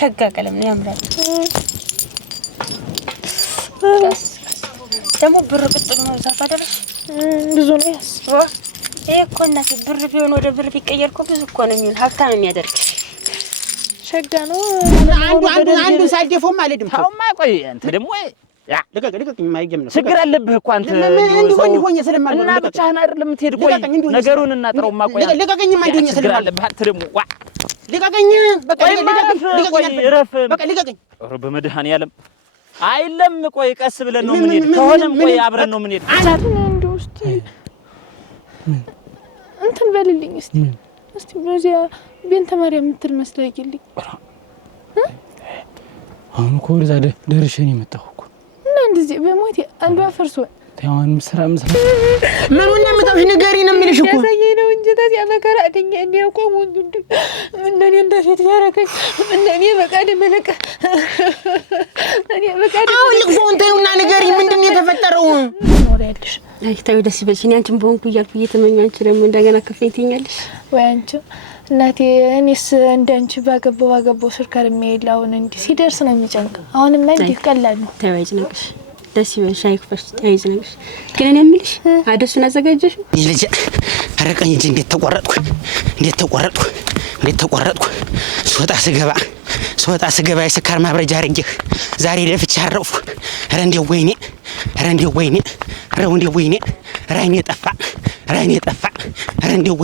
ሸጋ ቀለም ነው ያምራል ደግሞ ብር ቅጥቅ ነው ዛፋ ደረሽ ብዙ ነው ያስ እኮ እናቴ ብር ቢሆን ወደ ብር ቢቀየርኩ ብዙ እኮ ነው የሚሆን ሀብታም የሚያደርግ ሸጋ ነው አንዱ ሳይደፈው ማለድም ታውማ ቆይ አንተ ደግሞ ያ ልቀቅ የማይገም ነው ችግር አለብህ እኮ አንተ ሆኜ ስለማልሆን እና ብቻህን አይደለም ትሄድ ቆይ ነገሩን እናጥረውማ ቆይ ልቀቅኝ ማይዶኝ ስለማለብህ አንተ ደግሞ ዋ ልቀቅኝ በቃ ቆይ ረፍ በቃ ልቀቅኝ ኧረ በመድኃኒዓለም አይለም ቆይ ቀስ ብለን ነው ምን ሄድ ከሆነም ቆይ አብረን ነው ምን ሄድ እንደው እስቲ እንትን በልልኝ እስቲ በዚያ ቤንተ ማርያም ምትል መስላይልኝ አሁን እኮ ወደዛ ደርሼ ነው የመጣሁ እኮ እና እንደዚህ በሞት አንዱ አፈርሶ ታውን መስራ ምን እንደምታውሽ ንገሪ ነው የምልሽ እኮ ያሳየኝ ነው እንጂ ታዲያ መከራ አደኛ እንዴ ቆሙ እንደኔ እንደፊት ያረከኝ እንደኔ በቃደ መለቀ እኔ በቃደ አሁን ልቅሶን ተይውና ንገሪ ምንድነው የተፈጠረው ኖር ያለሽ አይ ታዩ ደስ ይበልሽ እኔ አንቺም በሆንኩ እያልኩ እየተመኘሁ አንቺ ደግሞ እንደገና ከፈኝ ትይኛለሽ ወይ አንቺ እናቴ እኔስ እንዳንቺ ባገባው ስርከር የሚያይላውን እንዴ ሲደርስ ነው የሚጨንቅ አሁንማ እንዴ ቀላል ነው ታይዋጅ ነግሽ ደስ ይበልሽ አይክፈሽ ታይዝ ነግሽ ግን እኔ የምልሽ አደሱን አዘጋጀሽ ልጅ አረቀኝ እንጂ እንዴት ተቆረጥኩ ስወጣ ስገባ የስካር ማብረጃ አርጌህ ዛሬ ለፍቻ አረፉ ኧረ እንደው ወይኔ ራይኔ ጠፋ ኧረ እንደው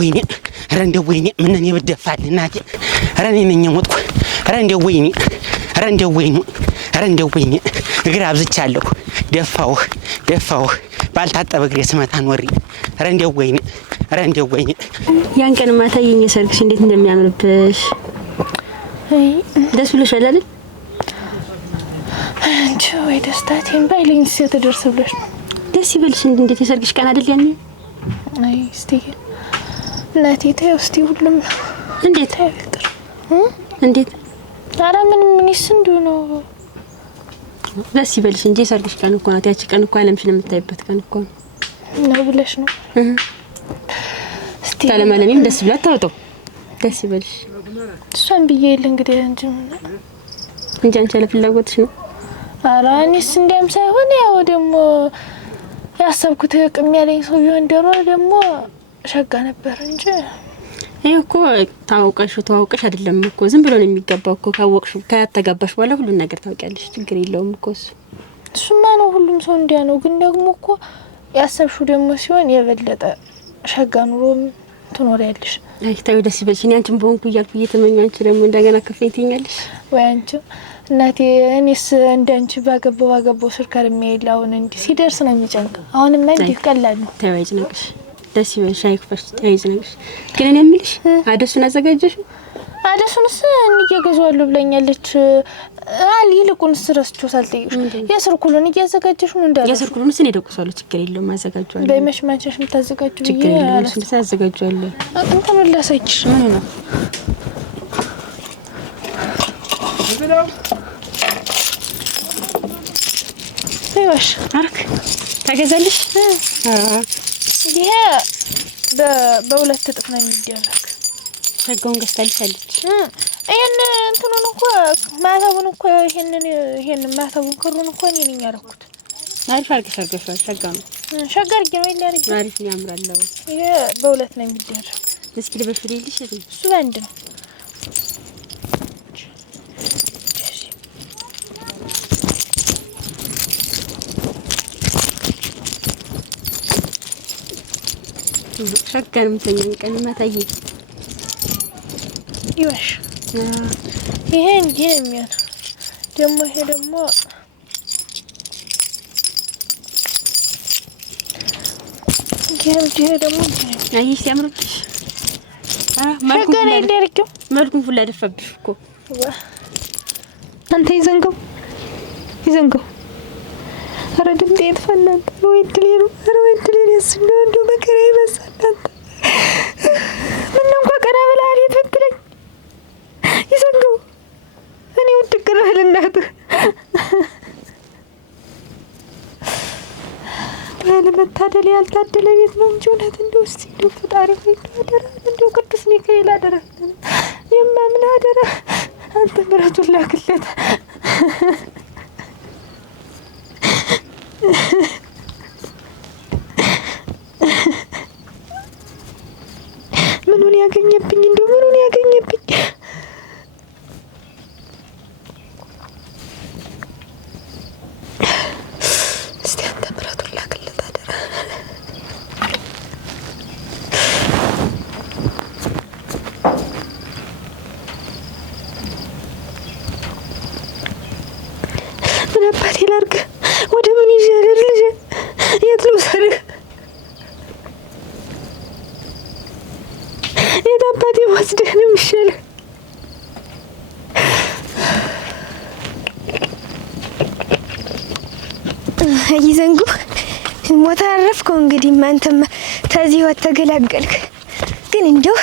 ወይኔ ምን እኔ ብደፋል እናቴ ኧረ እኔ ነኝ ሞትኩ ኧረ እንደው ወይኔ እግር አብዝቻለሁ ደፋው ባልታጠበ እግሬ ስመታ ኖሪ ኧረ እንደው ወይኔ ያን ቀን ማታየኝ ሰርግሽ እንዴት እንደሚያምርብሽ ደስ ብሎሻል አይደል አንቺ ወይ ደስታቴን ባይለኝ ሲተደርስ ብለሽ ደስ ይበልሽ እንዴት የሰርግሽ ቀን አይደል ያኔ አይ እስቲ እናቴ ተይው እስቲ ሁሉም እንዴት ይቅር እንዴት ኧረ ምን ይስንዱ ነው ደስ ይበልሽ እንጂ የሰርግሽ ቀን እኮ ናት ያቺ ቀን እኮ ዓለምሽን የምታይበት ቀን እኮ ነው ብለሽ ነው እስቲ ካለማለምም ደስ ብላ ታውጣው ደስ ይበልሽ እሷን ብዬል እንግዲህ እንጂ አንቺ ለፍላጎትሽ ነው ኧረ እኔስ እንደም ሳይሆን ያው ደግሞ ያሰብኩት ቅም ያለኝ ሰው ቢሆን ደግሞ ሸጋ ነበር እንጂ እኮ ታውቀሽ አይደለም እኮ ዝም ብሎ ነው የሚገባው እኮ ካወቅሽ ከተጋባሽ በኋላ ሁሉ ነገር ታውቂያለሽ ችግር የለውም እኮ እሱማ ነው ሁሉም ሰው እንዲያ ነው ግን ደግሞ እኮ ያሰብሽው ደግሞ ሲሆን የበለጠ ሸጋ ኑሮም ትኖሪያለሽ አይ ታዩ ደስ ይበልሽ እኔ አንቺም በሆንኩ እያልኩ እየተመኘሁ አንቺ ደግሞ እንደገና ከፈኝ ትይኛለሽ ወይ አንቺ እናቴ እኔስ እንዳንቺ ባገባው ስርከር የሚያይላውን እንዴ ሲደርስ ነው የሚጨንቅ አሁንማ እንዴ ቀላል ነው ታይዋጅ ነግሽ ደስ ይበልሽ አይክፈሽ ታይዝ ነግሽ ግን እኔ የምልሽ አደሱን አዘጋጀሽ አደሱንስ እየገዛዋለሁ ብለኛለች ይልቁንስ ረስቼው ሳልጠይቅሽ የስርኩሉን እያዘጋጀሽ ነው እንዳለ የስርኩሉንስ እኔ ደቁሳለሁ ችግር የለውም አዘጋጃለሁ በመሽማቻሽ የምታዘጋጁ ችግር የለውም እሱን አዘጋጃለሁ እንትን ላሳይሽ ምን ነው ይዋሽ አርክ ታገዛለሽ ይሄ በሁለት እጥፍ ነው የሚደረግ ሸጋውን ገዝታልሻለች ይሄን እንትኑን እኮ ማታቡን እኮ ይሄን ማታቡን ክሩን እኮ እኔ ነኝ ያደረኩት አሪፍ አርገሻል ሸጋ ነው ሸጋ አርጌ ነው ይላልኝ አሪፍ ያምራል ይሄ በሁለት ነው የሚደረግ እስኪ ለበሽልልሽ እሱ ባንድ ነው ሸጋንም ተኝቀን ማታዬ ይዋሽ ይሄ እንጂ የሚያል ደግሞ ይሄ ደግሞ ይሄ ደግሞ አይሽ ያምርብሽ መልኩን ሁላ ደፋብሽ እኮ አንተ ይዘንገው ኧረ ድምጤ ይጥፋናል ወይ ድሌ ያስነው መከራ ይበዛል ምን እንኳን ቀና ብለህ አልሄድ ብትለኝ ይዘንገው እኔ ውድቅ ልህልናት ባለመታደል ያልታደለ ቤት ነው እንጂ እውነት እንደው እስቲ እንደው ፈጣሪ ሆይ አደራ እንደው ቅዱስ ሚካኤል አደራ የማምን አደራ አንተ ምሕረቱን ላክለት። ምኑን ያገኘብኝ እንደው ምኑን ያገኘብኝ? እስቲ አንተ ምሕረቱን ላክለት አደራ። ምን አባቴ ላድርግ? ወደ ምን ይዤ ልሂድ? ልጄ የት ልውሰድህ? የት አባቴ ወስደህ ነው የሚሻለው? ይዘንጉ ሞታ አረፍከው። እንግዲህ አንተም ተዚህ ወጥ ተገላገልክ። ግን እንደው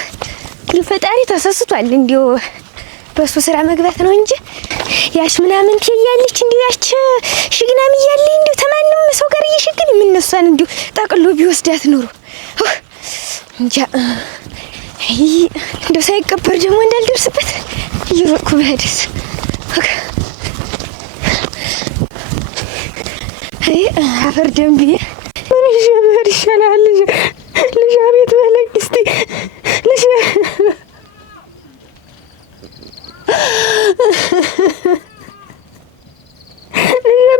ፈጣሪ ተሰስቷል። እንደው በሱ ስራ መግባት ነው እንጂ ያሽ ምናምን ትያለች እንደው ያች ሽግናም እያለ እንደው ተማንም ሰው ጋር እየሽግን የምነሷን እንደው ጠቅሎ ቢወስዳት ኑሮ እንጃ። እንደው ሳይቀበር ደግሞ እንዳልደርስበት እየሮጥኩ በሄድስ አፈር ደንብ ምን ይዤ ብሄድ ይሻላል? ልጅ አቤት በለኝ እስቲ ልጅ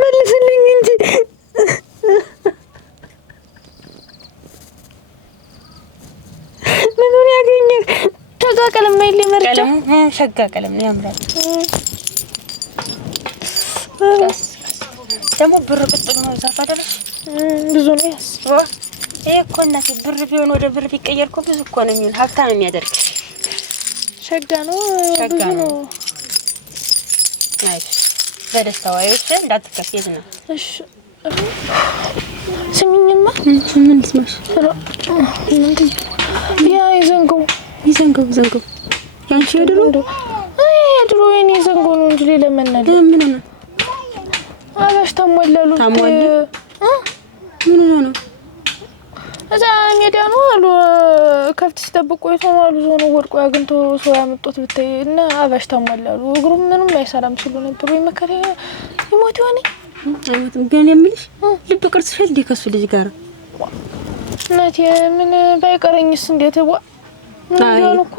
መልስልኝ እንጂ ምኑን ያገኘህ? ሸጋ ቀለም ነው ይል መርጫ ሸጋ ቀለም ነው ያምራል። ደግሞ ብር ቅጥል ነው ዛፋ አይደል? ብዙ ነው ያስዋ። ይሄ እኮ እናቴ ብር ቢሆን ወደ ብር ቢቀየር እኮ ብዙ እኮ ነው የሚሆን ሀብታም የሚያደርግ ሸጋ ነው ብዙ ነው። ናይስ በደስታ ዋዮች እንዳትከፍ የት ነው? እሺ ስሚኝማ ምን ልስማሽ? ያ ይዘንገው ያንቺ ድሮ የኔ ዘንጎ ነው እንጂ ሌላ መናለ ምን ነው? አባሽ ተሞላሉ ምን ነው? እዛ ሜዳ ነው አሉ ከፍት ሲጠብቁ የተማሉ ዞኑ ወርቆ አግንቶ ሰው ያመጡት ብታይ እና አባሽ ተሞላሉ። እግሩ ምንም አይሰራም ሲሉ ነበር። ወይ መከራ ይሞት ይሆነ አይሞትም። ግን የምልሽ ልብ ቅርጽ ሸል ከሱ ልጅ ጋር እናቴ ምን ባይቀረኝስ እንዴት ምን ነው እኮ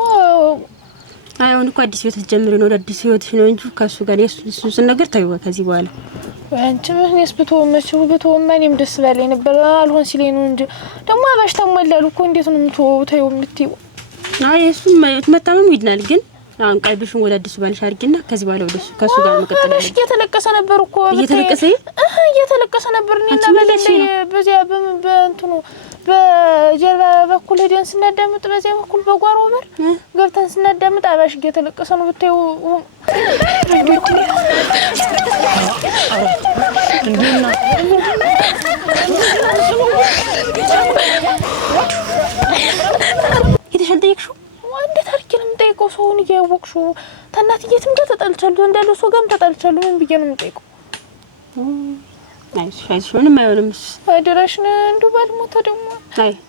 አሁን እኮ አዲስ ህይወት ጀምሮ ነው አዲስ ህይወትሽ ነው እንጂ ከሱ ጋር የሱን ነገር ታይዋ ከዚህ በኋላ አንቺ ምን ያስብቶ መቼው ማንም ደስ ባለኝ ነበር አልሆን ሲለኝ ነው እንጂ ደግሞ አባሽ ተሞላሉ እኮ እንዴት ነው የምትወው የምትይው? አይ እሱ መታመሙ ይድናል። ግን አሁን ቀልብሽን ወደ አዲሱ ባልሽ አድርጊና ከዚህ በኋላ ወደሱ ከሱ ጋር መቀጠል አለሽ። እየተለቀሰ ነበር እኮ እየተለቀሰ ነበር። እኔና በለለይ በዚያ በእንትኑ በጀርባ በኩል ሄደን ስናዳምጥ በዚያ በኩል በጓሮ በር ገብተን ስናዳምጥ አባሽ እየተለቀሰ ነው ብታዩ። እንዴና የተሸልደይክሽው እንዴት አድርጌ ነው የምጠይቀው? ሰውን እያወቅሽው ታናትየትም ጋር ተጣልቻለሁ እንዳለው ሰው ጋርም ተጣልቻለሁ። ምን ብዬ ነው የምጠይቀው? አይሽ ምንም አይሆንም። አደራሽን እንዱ ባልሞተ ደግሞ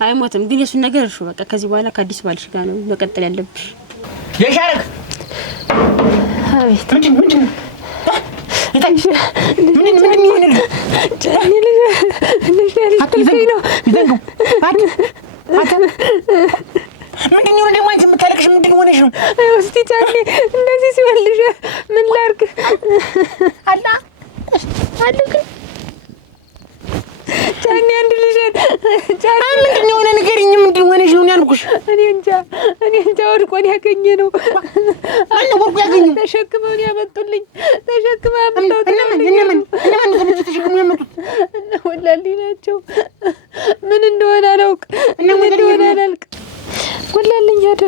አይሞትም። ግን የሱን ነገር እርሹ በቃ ከዚህ በኋላ ከአዲስ ባልሽ ጋር ነው መቀጠል ያለብሽ። የሻረግ አቤት ምንድን ይታይሽ ምን ይሆናል? ጃኒ ልጅ ነው ይዘንጉ ምንድን ነው ደግሞ አንቺ የምታለቅሽ? ምንድን ሆነሽ ነው? እስቲ ጃኒ እንደዚህ ሲሆን ልጅ ምን ላድርግ? አላ ግን ጃኒ አንድ ልጅ ጃኒ ምንድን ነው ንገሪኝ። ምንድን ሆነሽ ነው ያልኩሽ? እኔ እንጃ ወድቆን ያገኘ ነው። ማን ወርቁ ያገኘ? ተሸክመው ያመጡልኝ ተሸክመው ያመጡት እነማን ተሸክመው ያመጡት? እና ወላልኝ ናቸው። ምን እንደሆነ አላውቅ ምን እንደሆነ አላልቅ ወላልኝ ሄደ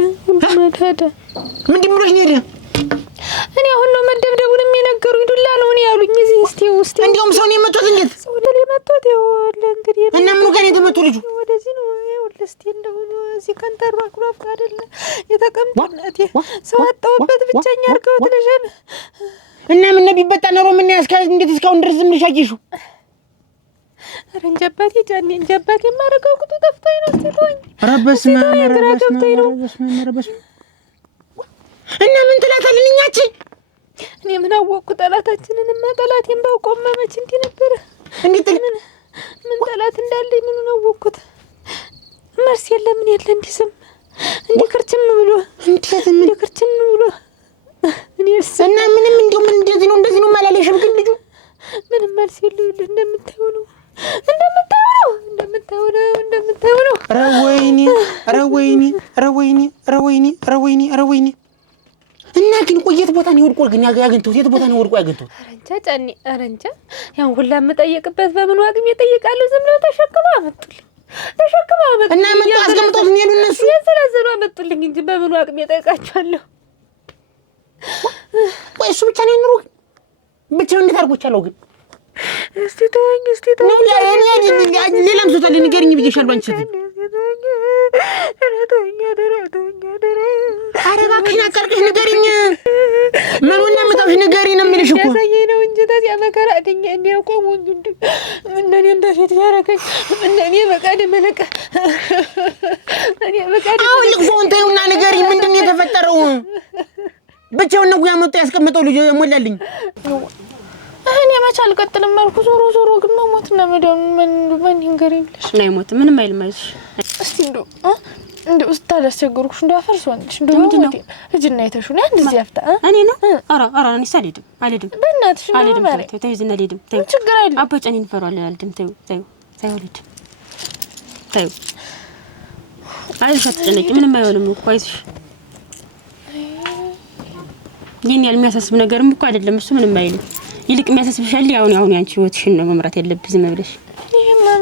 ምንድን ብሎሽ ነው ሄደ? እኔ አሁን ነው መደብደቡን የሚነገሩኝ። ዱላ ነው እኔ ያሉኝ። እዚህ እስቲ እንደውም ሰው ነው የመጡት። እንዴት ሰው ነው የመጡት? ይኸውልህ እንግዲህ እና ምኑ ጋር የተመጡ ልጁ ወደዚህ ነው። ይኸውልህ እስቲ እንደሆነ እዚህ ከንተር ባክሮፍ አይደለ የተቀምጡት ሰው አጣውበት ብቻኛ አድርገውት ልጅን እና ምን ቢበጣ ኖሮ ምን ያስካዝ እንዴት እስካሁን ድረስ ዝም ብለሽ አየሽው? ኧረ እንጀባቴ ጃኒ እንጀባቴ የማደርገው ቁጡ ጠፍቶኝ ነው። እስቲ ተወኝ። ረበስማ እና ምን ትላታለኝ? እኛችን ምን አወቅኩ ጠላታችንን ጠላቴን ባውቀው መች እንዲህ ነበር እንዴት ምን ጠላት እንዳለኝ ምን አወቅኩት መርስ የለ ምን የለ እንዲስም እንዲህ ክርችም ብሎ እንዲህ ክርችም ብሎ እኔስ እና ምንም እንደው ምን እንደዚህ ነው ማላለሽም ግን ልጁ ምንም መልስ የለው እንደምታየው ነው ረወይኒ እና ግን ቆየት ቦታ ነው ወድቆ ግን ያገንተው የት ቦታ ነው ወድቆ ያገንተው አረንቻ ጫኒ አረንቻ ያን ሁላ መጠየቅበት በምን ዋግም ይጠይቃሉ ዝም ብለው ተሸክማ አመጡልኝ እና ምን አስቀምጦት ነው እነሱ የዘላዘሉ አመጡልኝ እንጂ በምን ዋግም ይጠይቃቸዋለሁ ወይ እሱ ብቻ ነው ይኑሩ ብቻው እንዴት አርጎቻለሁ ግን እስቲ ተወኝ ነው ሌላም ሰው ታለ ንገሪኝ ብዬሻለሁ አንቺ ኧረ እባክሽን አቀርቅሽ ንገሪኝ ምኑን የምታውሽ ንገሪኝ ነው የምልሽ እኮ ያሳየኝ ነው እንጂ ታዲያ መከራ አደኛ እንዲያውቀው ወንድ እንደኔ እንደፊት ያረከኝ እንደኔ በቃ ደመለቀ እኔ በቃ አሁን ልቅሶውን ተይውና ንገሪኝ ምንድን ነው የተፈጠረው ብቻውን ነው ያመጣው ያስቀመጠው ልጅ ሞላልኝ እኔ መች አልቀጥልም አልኩ ዞሮ ግን መሞትና መዳን ምን ይንገሪልሽ እና ይሞት ምንም አይልማሽ እስቲ እንደው ስታላስቸገርኩሽ እንደው አፈርሷንሽ እንደው ምንድነው እጅና አይተሹ ነው እንደዚህ ያፍታ እኔ ነው አራ እኔ አልሄድም በእናትሽ አልሄድም ተይዝና አልሄድም ተይው ችግር አይደለም አባጨኔ እንፈራለን አልሄድም ተይው አልሄድም ተይው አይሽ አትጨነቂ ምንም አይሆንም እኮ አይሽ ይሄን የሚያሳስብ ነገርም እኮ አይደለም እሱ ምንም አይልም ይልቅ የሚያሳስብሻል አሁን ያንቺ ህይወትሽን ነው መምራት ያለብሽ ዝም ብለሽ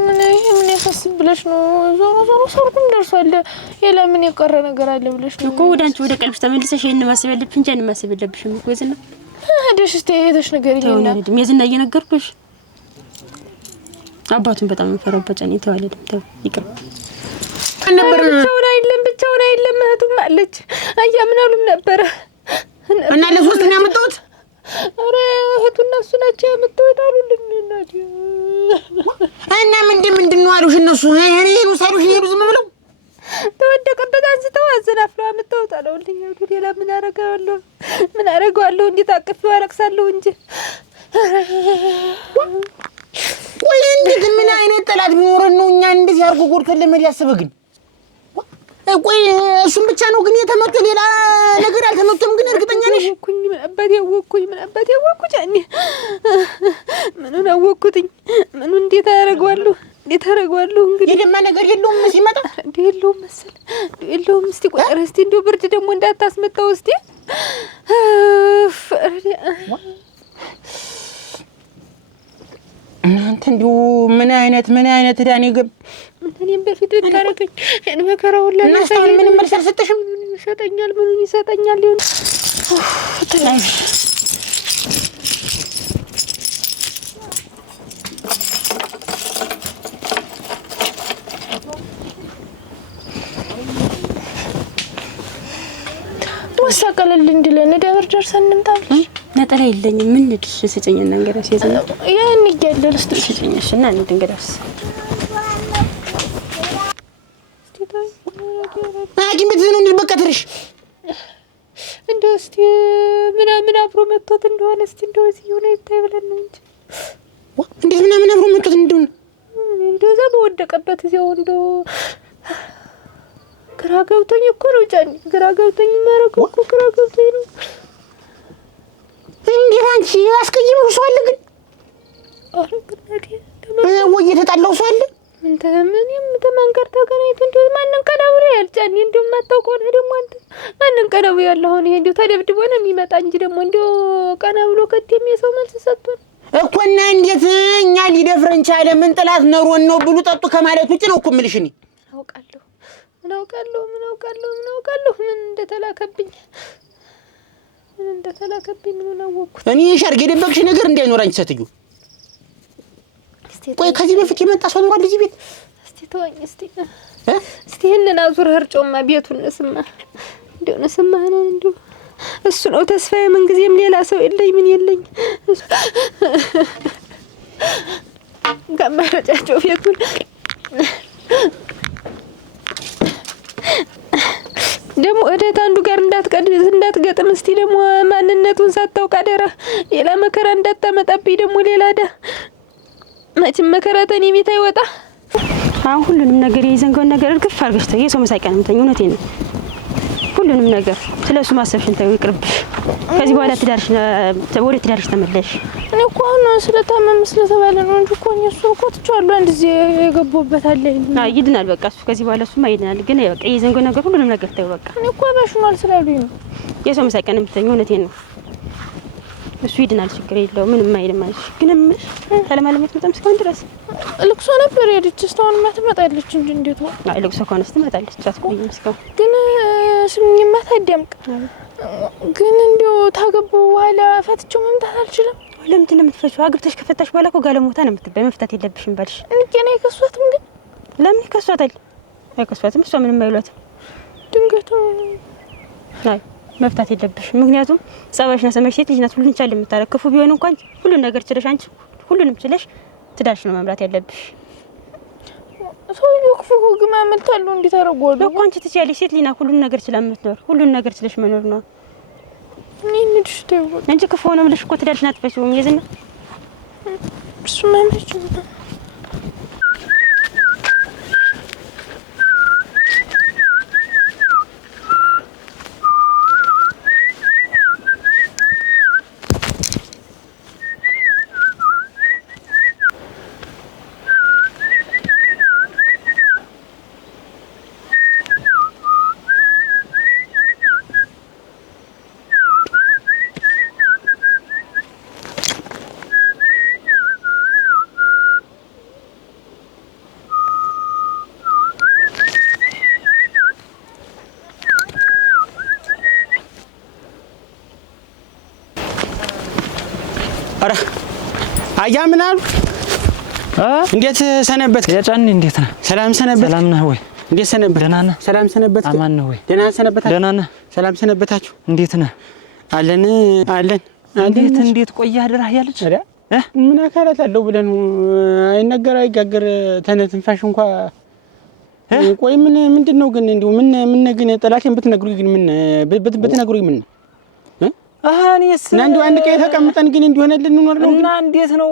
ምን ያሳስብ ብለሽ ነው ዞሮ ሰርኩም ደርሷል የለምን የቀረ ነገር አለ ብለሽ ነው እኮ ወዳንቺ ወደ ቀልብሽ ተመልሰሽ ይሄን ማሰብ ያለብሽ እንጂ እኔ ማሰብ የለብሽም እኮ ዝና ሄደሽ እስቲ ሄደሽ ነገር ይሄና የዝና እየነገርኩሽ አባቱን በጣም እንፈራበት ጫኔ ተዋለድም ተው ይቅር ነበር ብቻውን አይደለም እህቱም አለች አያምናሉም ነበር እና ለሶስት ነው ያመጣሁት አረ እህቱና እሱ ናቸው ያመጣሁት አሉልኝ እናቴ እና ምንድን ነው አሉሽ እነሱ እኔ ሳይሩሽ ይሄዱ ዝም ብለው ተወደቀበት አንስተው አዘናፍለው አመጣሁት አሉልኝ ሌላ ምን አረጋለሁ እንዴት አቅፌው አለቅሳለሁ እንጂ ወይ እንዴት ምን አይነት ጠላት ቢኖረን ነው እኛ እንደዚህ አርጎ ጎርቶን ለምን ያስበግን ቆይ እሱም ብቻ ነው ግን የተመጡ ሌላ ነገር አልተመጡም ግን እርግጠኛ ነሽ ምን አባቴ ያወኩኝ እኔ ምኑን አወኩትኝ ምኑ እንዴት አደርገዋለሁ እንግዲህ የደማ ነገር የለውም ሲመጣ የለውም እስቲ ቆይ እስቲ እንደው ብርድ ደግሞ እንዳታስመጣው እስቲ እናንተ እንደው ምን አይነት ዳኔ ገብ እኔም በፊት ብታረገኝ እኔ መከራው ለነሳኝ ምንም መልስ አልሰጠሽም ምኑን ይሰጠኛል ይሁን ተላሽ ወሳቀለል እንድለን ደብር ደርሰን እንምጣልሽ ነጠላ የለኝም ምን ልድሽ ስጨኝና እንገራሽ የዘና ያን ይገደል ስጨኝሽና እንዴ እንገራሽ አኪም ቤት ነው እንድበቀተርሽ እንደው እስቲ ምናምን አብሮ መጥቶት እንደሆነ እስቲ እንደው እዚህ ሆነ ይታይ ብለን ነው እንጂ እንዴት ምናምን አብሮ መጥቶት እንደሆነ እንደዛ በወደቀበት እዚያው እንደው ግራ ገብቶኝ እኮ ነው ጫኒ ግራ ገብቶኝ ማረከው እኮ ግራ ገብቶኝ ነው እንዴ አንቺ አስቀይመው ሰው አለ ግን አረግናዴ ወይ የተጣላው ሰው አለ ምንም ተማንቀር ተገናኝቶ እንደው ማንን ቀናብሮ ያልጫኒ እንደው ማታውቀው ነው ደግሞ አንተ ማንን ቀናብሮ ያለው ነው እንደው ተደብድቦ ነው የሚመጣ እንጂ ደግሞ እንደው ቀናብሮ ከደም የሰው መልስ ሰጥቷል እኮና እንዴት እኛ ሊደፍረን ቻለ ምን ጥላት ነሮን ነው ብሉ ጠጡ ከማለት ውጪ ነው እኮ ምልሽ እኔ አውቃለሁ ምን እንደተላከብኝ ምን አወቅኩት እኔ ሻርጌ ደበቅሽ ነገር እንዳይኖር አንቺ ሰትዩ ቆይ ከዚህ በፊት የመጣ ሰው ኖሯል እዚህ ቤት እስቲ ተወኝ እስቲ ይሄንን አዙር ህርጮማ ቤቱን ንስማ ነው እንደው እሱ ነው ተስፋዬ ምን ጊዜም ሌላ ሰው የለኝ ደግሞ እህት አንዱ ጋር እንዳትገጥም እስቲ ደግሞ ማንነቱን ሳታውቅ አደራ ሌላ መከራ እንዳታመጣብኝ ደግሞ ሌላ ዳ መቼም መከራ ተኔ ቤት አይወጣ። አሁን ሁሉንም ነገር የዘንጋውን ነገር እርግፍ አድርገሽ ተይ። የሰው መሳቂያ ነው የምትይኝ። እውነቴን ነው። ሁሉንም ነገር ስለሱ ማሰብሽን ተይው፣ ይቅርብሽ። ከዚህ በኋላ ወደ ትዳርሽ ተመለሽ። እኔ እኮ አሁን ስለታመም ስለተባለ ነው እንጂ እኮ እሱ እኮ ትቻለሁ አንድ ጊዜ የገባበት አለ። ይድናል በቃ እሱ ከዚህ በኋላ እሱማ ይድናል። ግን በቃ የዘንጋውን ነገር ሁሉንም ነገር ተይው በቃ። እኔ እኮ በሽኗል ስላሉኝ ነው። የሰው መሳቂያ ነው የምትይኝ። እውነቴን ነው። እሱ ይድናል፣ ችግር የለውም፣ ምንም አይልም አልሽ። ግን እምልሽ ታለማለመት መጣም እስካሁን ድረስ ልቅሶ ነበር የሄደች። እስካሁን ትመጣለች እንጂ እንዴት ነው? አይ ልቅሶ ከሆነስ ትመጣለች፣ አትቆይም እስካሁን። ግን ስምኝማ ታዲያምቅ ግን እንዲያው ታገባው በኋላ ፈትቼው መምጣት አልችልም። ለምንድን ነው የምትፈቺው? አግብተሽ ከፈታሽ በኋላ እኮ ጋለሞታ ነው የምትባይ። መፍታት የለብሽም ባልሽ። እንዴ ነው የከሷትም? ግን ለምን ይከሷታል? አይከሷትም፣ እሷ ምንም አይሏትም። ድንገት አይ መፍታት የለብሽም። ምክንያቱም ጸባይሽና ሰማሽ ሴት ልጅ ናት፣ ሁሉን ቻል የምታረግ። ክፉ ቢሆን እንኳን ሁሉን ነገር ችለሽ አንቺ ሁሉንም ችለሽ ትዳርሽ ነው መምራት ያለብሽ። ሰውዬው ክፉ ግማ መልታሉ እንዴት አረጋው እኮ አንቺ ትችያለሽ። ሴት ልጅ ናት፣ ሁሉን ነገር ችላ የምትኖር፣ ሁሉን ነገር ችለሽ መኖር ነው እንጂ ተይው እንጂ ክፉ ሆነ ብለሽ እኮ ትዳርሽን አትፈቺውም። የዝና እሱ ማምለች ነው። አረ አያ ምን አሉ? እንዴት ሰነበት? ያጫኒ እንዴት ነህ? ሰላም ሰነበት? ሰላም ነህ ወይ? እንዴት ሰነበት? ደህና ነህ? ሰላም ሰነበት? አማን ነው ወይ? ደህና ሰነበታችሁ? ደህና ነህ? ሰላም ሰነበታችሁ? እንዴት ነህ? አለን። እንዴት ቆየህ አድረህ ያለች? ምን አካላት አለው ብለን አይነገር አይጋገር ተነትንፋሽ እንኳን ቆይ ምንድነው ግን እንዴው ምን ግን ጠላቴን ብትነግሩኝ ግን ምን ብትነግሩኝ ምን እኔስ እና እንዴው አንድ ቀን ተቀምጠን ግን እንዲሆነልን እንኖር ነው። እና እንዴት ነው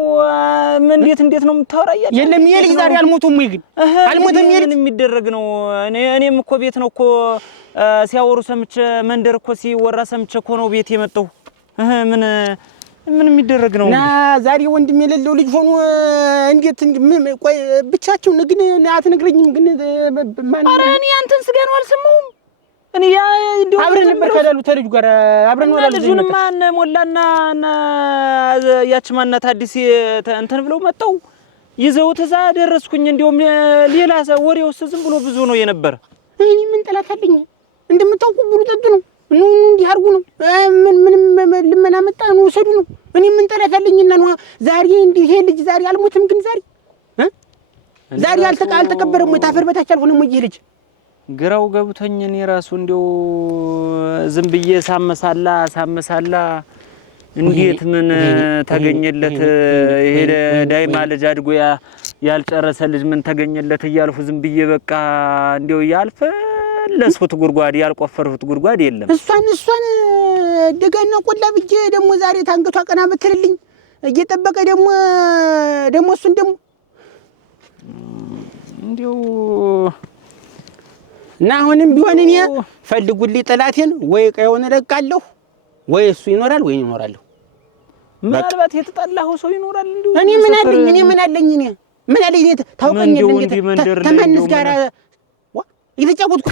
እንዴት ነው የምታወራያችሁ? የለም ይሄ ልጅ ዛሬ አልሞተም ወይ ግን አልሞተም። ይሄ ምን የሚደረግ ነው? እኔም እኮ ቤት ነው እኮ ሲያወሩ ሰምቼ መንደር እኮ ሲወራ ሰምቼ እኮ ነው ቤት የመጣው። ምን የሚደረግ ነው? እና ዛሬ ወንድም የሌለው ልጅ ሆኖ እንዴት ቆይ ብቻችሁ ግን አትነግረኝም? ግን ማን ኧረ እኔ አንተን ስጋ ነው አልሰማሁም። እኔ ያ እንደው አብረን ነበር ከዳሉ ተልጅ ጋር አብረን ወላጅ ልጁን ማን ሞላና ያቺ ማናት አዲስ እንትን ብለው መጣው ይዘውት እዛ ደረስኩኝ። እንደውም ሌላ ወሬውስ ዝም ብሎ ብዙ ነው የነበረ። እኔ ምን ጠላት አለኝ? እንደምታውቁ ብሉ ጠጡ ነው እንዲህ አድርጉ ነው ምንም ልመና መጣ ነው ወሰዱ ነው። እኔ ምን ጠላት አለኝና ነው ዛሬ እንዲህ ይሄ ልጅ ዛሬ አልሞትም። ግን ዛሬ አልተቀበረም ወይ ታፈር በታች አልሆነም ወይ ይሄ ልጅ? ግራው ገብቶኝ እኔ ራሱ እንደው ዝም ብዬ ሳመሳላ እንዴት ምን ተገኘለት ይሄ ዳይማ ልጅ አድጎ ያልጨረሰ ልጅ ምን ተገኘለት እያልኩ ዝም ብዬ በቃ እንደው ያልፈለስኩት ጉድጓድ ያልቆፈርኩት ጉድጓድ የለም። እሷን ደጋና ቆላ ብዬ ደግሞ ዛሬ ታንገቷ ቀና በትልልኝ እየጠበቀ ደግሞ እሱን ደግሞ እንደው እና አሁንም ቢሆን እኔ ፈልጉልኝ ጠላቴን ወይ ቀየውን እለቃለሁ ወይ እሱ ይኖራል ወይ ይኖራለሁ። ምናልባት የተጣላው ሰው ይኖራል። እንዴ እኔ ምን አለኝ ታውቀኛለህ? እንዴ ተማንስ ጋር እየተጫወትኩ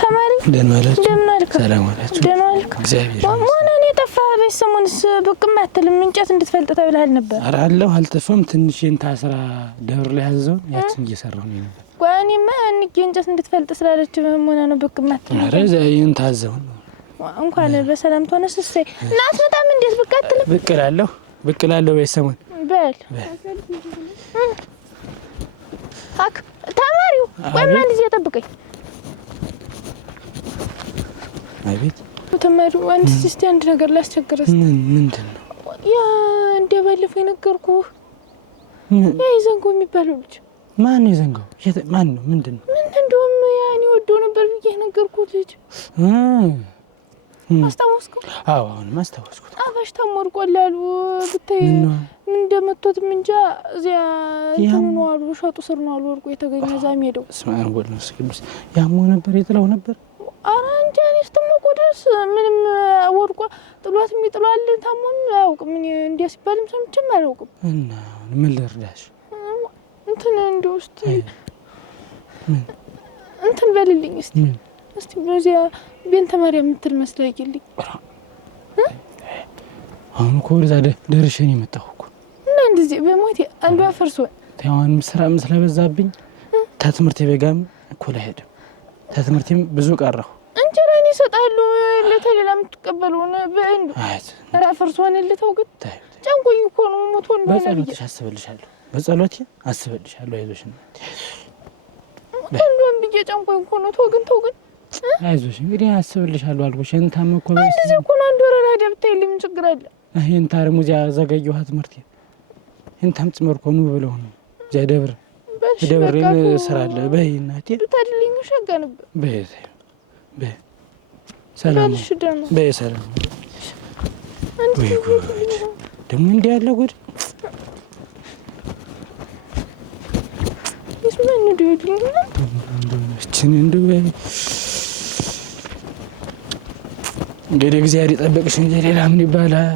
ተማሪ ደህና ዋላችሁ? ደህና ዋልክ? ሰላም ዋላችሁ? ደህና ዋልክ? እግዚአብሔር ማን እኔ ጠፋህ? በሰሞኑስ ብቅም አትልም? እንጨት እንድትፈልጥ ተብለሃል ነበር። ኧረ አለሁ አልጠፋም። ትንሽ እንታስራ ደብር ላይ ያዘውን ያችን እየሰራሁ ነው ነበር። ጓኒማ እንጨት እንድትፈልጥ ስላለች ምን ነው ብቅም አትልም? ኧረ ዘይን ታዘውን እንኳን በሰላም ተነስስ እናት መጣም እንዴት ብቅ አትልም? ብቅ እላለሁ በሰሞን በል ተማሪው ወይ ማን ልጅ ያጠብቀኝ? አቤት ተማሪው አንድ ነገር ላስቸግረስ። ምንድን ነው? ያ እንደ ባለፈው የነገርኩህ ያ ይዘንጎ የሚባለው ልጅ ማን የዘንጋው? ማን ነው? ምንድነው? እንደውም ያኔ ወደው ነበር ብዬ ነገርኩት ልጅ አስታወስኩ። አዎ አሁን ማስታወስኩት። አፋሽ ተሞርቆላሉ ብታይ ምን እንደመቶት እንጃ። እዚያ እንትኑ አሉ ሻጡ ስር ነው አሉ ወርቆ የተገኘ ዛም ሄደው ስማን ወልነው ስቅዱስ ያሞ ነበር የጥላው ነበር። ኧረ እንጃ እኔስ ተሞቆደስ ምንም ወርቆ ጥሏት የሚጥሏል ታሞም አያውቅም። ምን እንዲያ ሲባልም ሰምቼም አላውቅም። እና ምን ልርዳሽ? እንትን እንደው እስቲ እንትን በልልኝ እስቲ በዚያ ቤንተ ማርያም የምትል መስላይልኝ። አሁን እኮ ወደዛ ደርሼ ነው የመጣሁ እኮ እና እንደዚህ በሞት አንዱ አፈርሶ ታውን ስራ ስለበዛብኝ ተትምህርት ቤጋም እኮ ላይ ሄደ ተትምህርቴም ብዙ ቀረሁ። እንጀራን ይሰጣሉ ለተሌላ የምትቀበሉን በእንዱ አፈርሶን ልተው ግን ጨንቆኝ እኮ ነው ሞቶን በጸሎትሽ አስበልሻለሁ። በጸሎቴ አስበልሻለሁ። አይዞሽ ነው ሁሉም ብዬ ጨንቆኝ እኮ ነው። ተው ግን አይዞሽ እንግዲህ አስብልሻለሁ አልኩሽ። እንታም እኮ እንደዚህ እኮ ነው። አንድ ወረዳ ደብታይልኝ ምን ችግር አለ? እንታር ሙዚያ ዘገየኋት ትምህርቴ እንታም ጽመርኮ ነው ብለው ነው ጃደብር ደብርን ስራለ በይ እናቴ ብታድልኝ ሸጋ ነበር። በይ ሰላም በይ ሰላም። ወይ ጉድ ደግሞ እንዲህ ያለ ጉድ ይስማን ነው ደልኝ እቺን እንደው እንግዲህ እግዚአብሔር ይጠብቅሽ እንጂ ሌላ ምን ይባላል?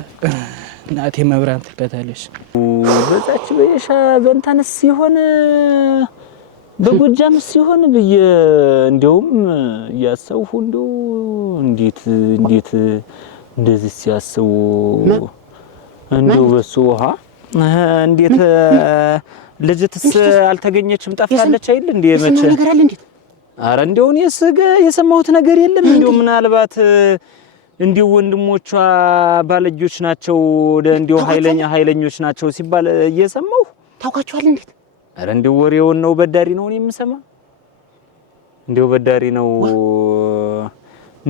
እናቴ መብራን ትከታለሽ። በዛች በየሻ በእንታንስ ሲሆን በጎጃም ሲሆን ብዬ እንደውም ያሰውሁ እንደው እንዴት እንደዚህ ሲያስቡ እንደው በሱ ውሃ እንዴት ልጅትስ አልተገኘችም ጠፍታለች አይደል እንዴ? መቼ ነገር አለ እንዴ? አረ እንደው እኔስ የሰማሁት ነገር የለም። እንደው ምናልባት እንዲው ወንድሞቿ ባለጆች ናቸው እንዲው ኃይለኞች ናቸው ሲባል እየሰማሁ ታውቃቸዋል እንዴት? አረ እንደው ወሬውን ነው በዳሪ ነው እኔ የምሰማ እንደው በዳሪ ነው።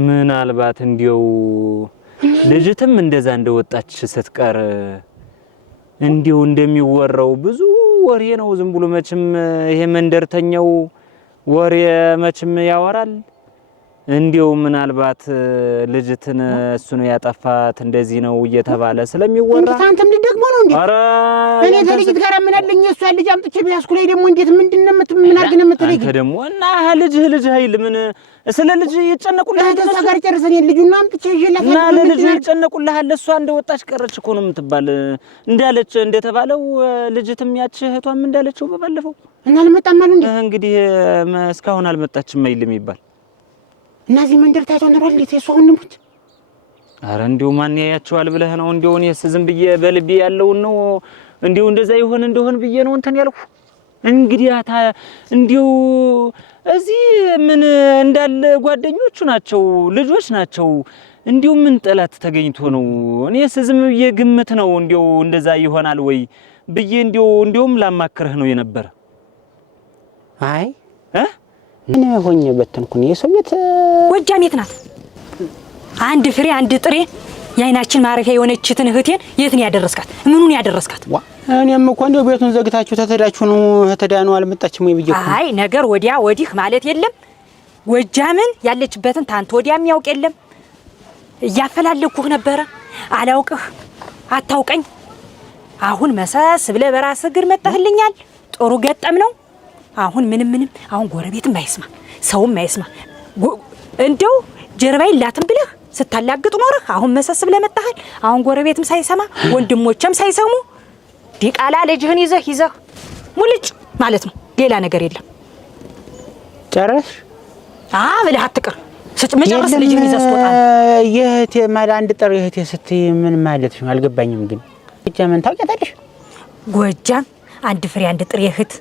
ምናልባት እንደው ልጅትም እንደዛ እንደወጣች ስትቀር እንደው እንደሚወራው ብዙ ወሬ ነው። ዝም ብሎ መቼም ይሄ መንደርተኛው ወሬ መቼም ያወራል። እንዲው ምናልባት ልጅትን እሱ ነው ያጠፋት እንደዚህ ነው እየተባለ ስለሚወራ እንዴት አንተም ደግሞ ነው እንዴ? አረ እኔ ከልጅት ጋር ምን አለኝ? እሷ ልጅ አምጥቼ ቢያስኩ ላይ ደግሞ እንዴት ምንድነው ምን አርግ ነው የምትለኝ? አንተ ደግሞ እና ልጅ ኃይል ምን ስለ ልጅ ይጨነቁልሃል? እሷ ጋር ጨርሰን ልጁና አምጥቼ ይዤላት እና ለልጅ ይጨነቁልሃል። እሷ እንደወጣች ቀረች እኮ ነው የምትባል እንዳለች እንደተባለው ልጅትም ያች እህቷም እንዳለችው በባለፈው እና አልመጣም አሉ እንዴ? እንግዲህ እስካሁን አልመጣችም አይልም ይባል እናዚህ መንደር ታይቶ እንደራል እንዴ? እሷ ወንድሞች አረ እንዲው ማን ያያቸዋል ብለህ ነው? እንዲው እኔስ ዝም ብዬ በልቤ ያለውን ነው እንዲው እንደዛ ይሆን እንደሆን ብዬ ነው እንትን ያልኩ። እንግዲህ እንዲው እዚህ ምን እንዳለ ጓደኞቹ ናቸው ልጆች ናቸው። እንዲው ምን ጠላት ተገኝቶ ነው? እኔስ ዝም ብዬ ግምት ነው እንዲው እንደዛ ይሆናል ወይ ብዬ እንዲውም ላማክርህ ነው የነበረ። አይ እኔ ሆኜ በተንኩኝ የሰው ቤት ጎጃም የት ናት? አንድ ፍሬ አንድ ጥሬ የአይናችን ማረፊያ የሆነችትን እህቴን የት ነው ያደረስካት? ምኑን ያደረስካት? እኔም እኮ እንደው ቤቱን ዘግታችሁ ተተዳችሁ ነው ተዳነው አልመጣችም ወይ ብዬ እኮ። አይ ነገር ወዲያ ወዲህ ማለት የለም። ጎጃምን ያለችበትን ታንተ ወዲያ የሚያውቅ የለም። እያፈላለኩህ ነበረ አላውቅህ አታውቀኝ። አሁን መሰስ ብለህ በራስህ እግር መጣህልኛል። ጥሩ ገጠም ነው። አሁን ምንም አሁን ጎረቤትም አይስማ ሰውም አይስማ። እንደው ጀርባዬን ላትም ብለህ ስታላግጥ ኖርህ አሁን መሰስ ብለህ መጣሃል። አሁን ጎረቤትም ሳይሰማ ወንድሞችም ሳይሰሙ ዲቃላ ልጅህን ይዘህ ሙልጭ ማለት ነው። ሌላ ነገር የለም። ጨረስ ብለህ አትቅር። መጨረስ ልጅህን ይዘህ ስትወጣ የእህቴ ማለት አንድ ጥሬ እህቴ ስትይ ምን ማለት ነው? አልገባኝም። ግን ጎጃምን ታውቂያታለሽ? ጎጃም አንድ ፍሬ አንድ ጥሬ እህት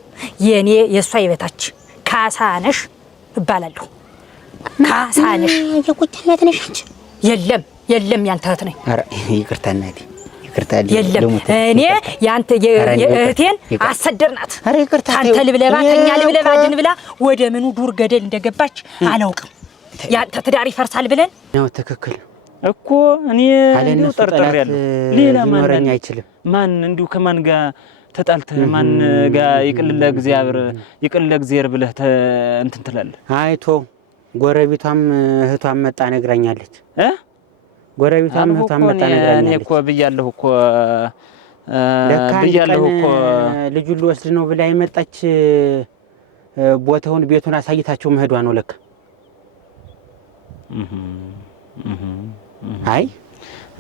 የኔ የሷ ይበታች ካሳነሽ እባላለሁ። ካሳነሽ የጎጃም ናት ነሽ አንቺ? የለም ያንተ እህት ነኝ። ኧረ ይቅርታ እናቴ ይቅርታ። የለም እኔ ያንተ የእህቴን አሰደርናት። ኧረ ይቅርታ። አንተ ልብለባ ተኛ ልብለባ ድን ብላ ወደ ምኑ ዱር ገደል እንደገባች አላውቅም። ያንተ ትዳር ይፈርሳል ብለን ነው። ትክክል እኮ እኔ እንዲሁ ጠርጥሬያለሁ። ሌላ ማን አይችልም። ማን እንዲሁ ከማን ጋር ተጣልተህ ማን ጋር ይቅልለ እግዚአብሔር ብለህ እንትን ትላለህ? አይቶ ጎረቤቷም እህቷም መጣ ነግራኛለች። ጎረቤቷም እህቷም መጣ ነግራኛለች። እኔ እኮ ብያለሁ እኮ ልጁን ልወስድ ነው ብላ የመጣች ቦታውን ቤቱን አሳይታቸው መሄዷ ነው ለካ። አይ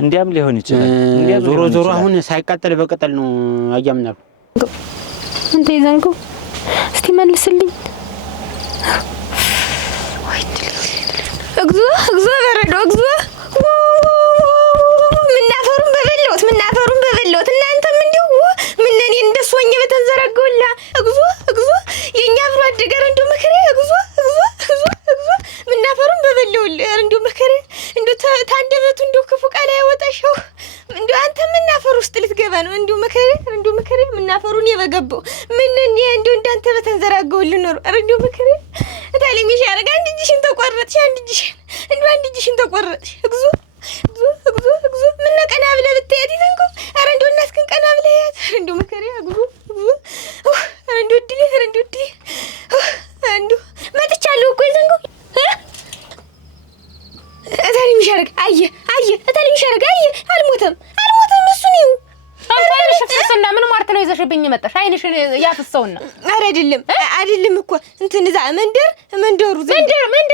እንዲያም ሊሆን ይችላል። ዞሮ አሁን ሳይቃጠል በቀጠል ነው አያምናሉ። እንዴ ዘንጉ እስቲ መልስልኝ። እግዚኦ በረዶ እግዚኦ ምናፈሩን በበለውት እናንተም እንዲሁ ምንኔ እንደሶኝ በተንዘረገውላ እግዚኦ የኛ ብሮ አደገር እንዱ ምክሬ እግዚኦ ምናፈሩን በበለውል እንዱ ምክሬ እንዱ ታንደበቱ እንዱ ክፉ ቃል ያወጣሽው እንዱ አንተ ምናፈሩ ውስጥ ልትገባ ነው እንዱ ምክሬ ምናፈሩን የበገበው ምንኔ እንዱ እንዳንተ በተንዘረገውል ኖር እንዱ ምክሬ ታለሚሽ ያረጋ አንድ እጅሽን ተቆረጥሽ አንድ እጅሽን ተቆረጥሽ እግዚኦ ምን ቀና ብለህ ብትሄድ ይዘንኩ ኧረ እንደው እናትክን ቀና ብለህ ያት እንደው መከሪ እግዚኦ ኧረ እንደው ድሊ እንደው መጥቻለሁ እኮ ይዘንኩ እታሊ ሚሻረግ አየ እታሊ ሚሻረግ አየ አልሞተም እሱ ነው አንቺ ፍስስና ምን ማርት ነው ይዘሽብኝ መጣሽ? አይንሽን ያፍሰውና ኧረ አይደለም እኮ እንትን እዛ መንደሩ መንደር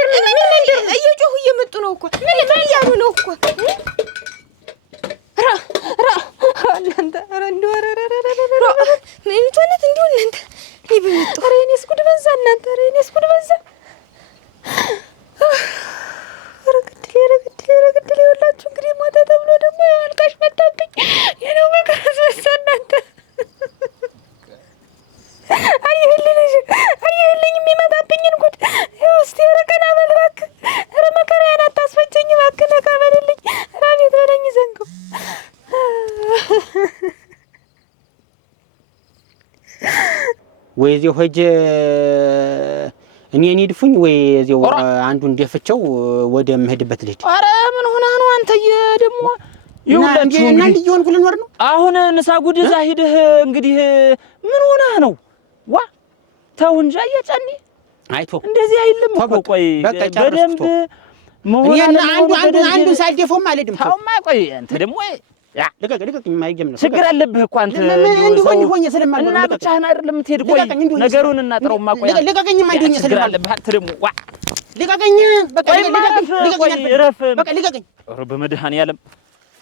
እየጮሁ እየመጡ ነው እኮ ምን እያሉ ነው እኮ እናንተ ኧረ እንደው ምን ትሆነት እንደው እናንተ ይብምጡ ኧረ እኔስ ጉድ በዛ እናንተ ኧረ እኔስ ጉድ በዛ ኧረ ግድል ይኸውላችሁ እንግዲህ ሞተ ተብሎ ደግሞ አልቃሽ መጣብኝ የነው መከራስ በዛ እናንተ አየህልኝ የሚመጣብኝን ጉድ ይኸው እስቲ ኧረ ቀና በል እባክህ ኧረ መከራዬን አታስፈጀኝ እባክህ ነቃ በልልኝ ኧረ አቤት በለኝ ዘንጉ ወይ እዚያው ሂጅ እኔን ይድፉኝ ወይ እዚያው አንዱን ደፍቸው ወደ መሄድበት ልሂድ። ኧረ ምን ሆነህ ነው አንተዬ ደግሞ ይኸውላችሁ እና እንዲሆንኩ ልኖር ነው አሁን ንሳ ጉድ እዛ ሂደህ እንግዲህ ምን ሆነህ ነው ዋ ተው እንጂ አየጨኒ አይቶ እንደዚህ አይልም እኮ ቆይ በደንብ መሆን አንዱ ሳልደፈው ማለት ነው ታውማ ቆይ አንተ ደግሞ ልቀቅ የማይገም ነው ችግር አለብህ እኮ አንተ እንዲሆን ስለማልሆን እና ብቻህን አይደለም የምትሄድ ቆይ ነገሩን እናጥረውማ ቆይ ልቀቀኝ የማይገኝ ችግር አለብህ አንተ ደግሞ ዋ ልቀቀኝ በቃ ረፍ በቃ ልቀቀኝ ኧረ በመድኃኒዓለም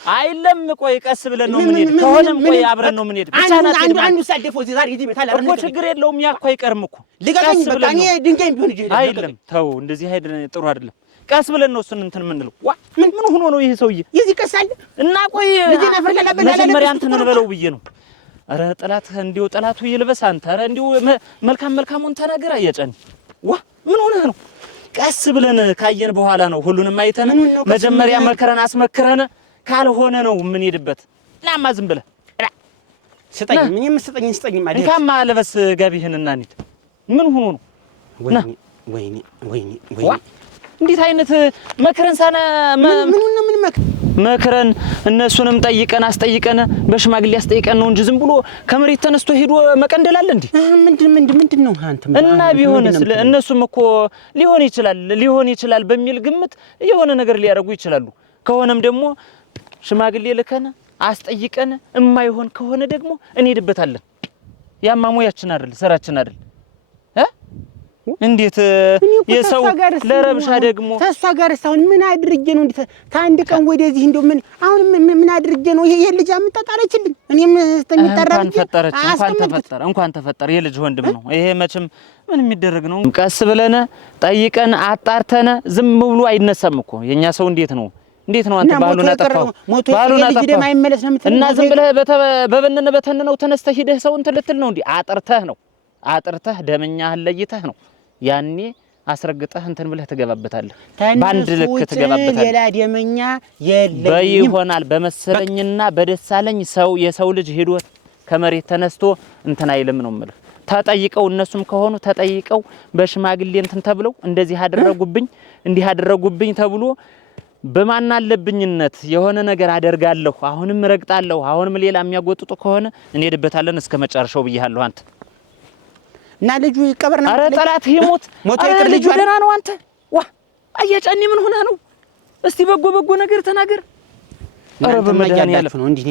አይለም ቆይ ቀስ ብለን ነው ምን ሄድ ከሆነም ቆይ አብረን ነው ምን ሄድ ብቻህን አንዱ ሳልደፈው ዛሬ ይዲ መታል እኮ ችግር የለውም ያ እኮ አይቀርም እኮ ልቀቀኝ በቃ እኔ ድንጋይ ቢሆን ይሄድ አይለም ተው እንደዚህ አይደለም ጥሩ አይደለም ቀስ ብለን ነው እሱን እንትን የምንለው ዋ ምን ሆኖ ነው ይሄ ሰውዬ የዚህ ቀሳል እና ቆይ መጀመሪያ እንትን እንበለው ብዬ ነው ኧረ ጠላት እንዲው ጠላቱ ይልበስ አንተ ኧረ እንዲው መልካሙን ተናገር አየጨን ዋ ምን ሆነህ ነው ቀስ ብለን ካየን በኋላ ነው ሁሉንም አይተን መጀመሪያ መከረን አስመክረን ካልሆነ ነው ምን ሄድበት ናማ ዝም ብለህ ስጠኝ ምንም ስጠኝ ማለት እንካማ ለበስ ጋቢህንና እንሂድ ምን ሆኖ ነው ወይኔ እንዴት አይነት መከረን ሳና ምን መከረን እነሱንም ጠይቀን አስጠይቀን በሽማግሌ አስጠይቀን ነው እንጂ ዝም ብሎ ከመሬት ተነስቶ ሄዶ መቀንደል አለ እንዴ ምንድን ነው አንተ እና ቢሆንስ እነሱም እኮ ሊሆን ይችላል በሚል ግምት የሆነ ነገር ሊያደርጉ ይችላሉ ከሆነም ደግሞ ሽማግሌ ልከን አስጠይቀን የማይሆን ከሆነ ደግሞ እንሄድበታለን ያማሙያችን አይደል ስራችን አይደል እንዴት የሰው ለረብሻ ደግሞ ተሷ ጋር ሳይሆን ምን አድርጌ ነው እንዴ ታንድ ቀን ወደዚህ እንደው ምን አድርጌ ነው ይሄ ልጅ አምጣጣለችልኝ እኔም ተሚጠራ እንኳን ተፈጠረ የልጅ ወንድም ነው ይሄ መቼም ምን የሚደረግ ነው ቀስ ብለን ጠይቀን አጣርተን ዝም ብሎ አይነሳም እኮ የኛ ሰው እንዴት ነው አንተ ባሉና ጠፋው እና ዝም ብለህ በተነነው ተነስተህ ሂደህ ሰው እንትን ልትል ነው እንዴ አጥርተህ ደመኛህን ለይተህ ነው ያኔ አስረግጠህ እንትን ብለህ ትገባበታለህ ባንድ ልክ ትገባበታለህ ሌላ ደመኛ የለም በይሆናል በመሰለኝና በደሳለኝ የሰው ልጅ ሄዶ ከመሬት ተነስቶ እንትን አይልም ነው ማለት ተጠይቀው እነሱም ከሆኑ ተጠይቀው በሽማግሌ እንትን ተብለው እንደዚህ አደረጉብኝ ተብሎ በማን አለብኝነት የሆነ ነገር አደርጋለሁ፣ አሁንም ረግጣለሁ፣ አሁንም ሌላ የሚያጎጥጡ ከሆነ እንሄድበታለን እስከ መጨረሻው ብያለሁ። አንተ እና ልጁ ይቀበርና አረ ጠላት ይሞት ሞቶ ይቅር። ልጁ ደህና ነው። አንተ ዋ አያጫኒ ምን ሆነ ነው? እስቲ በጎ ነገር ተናገር። አረ በመድኃኒዓለም ነው እንዴ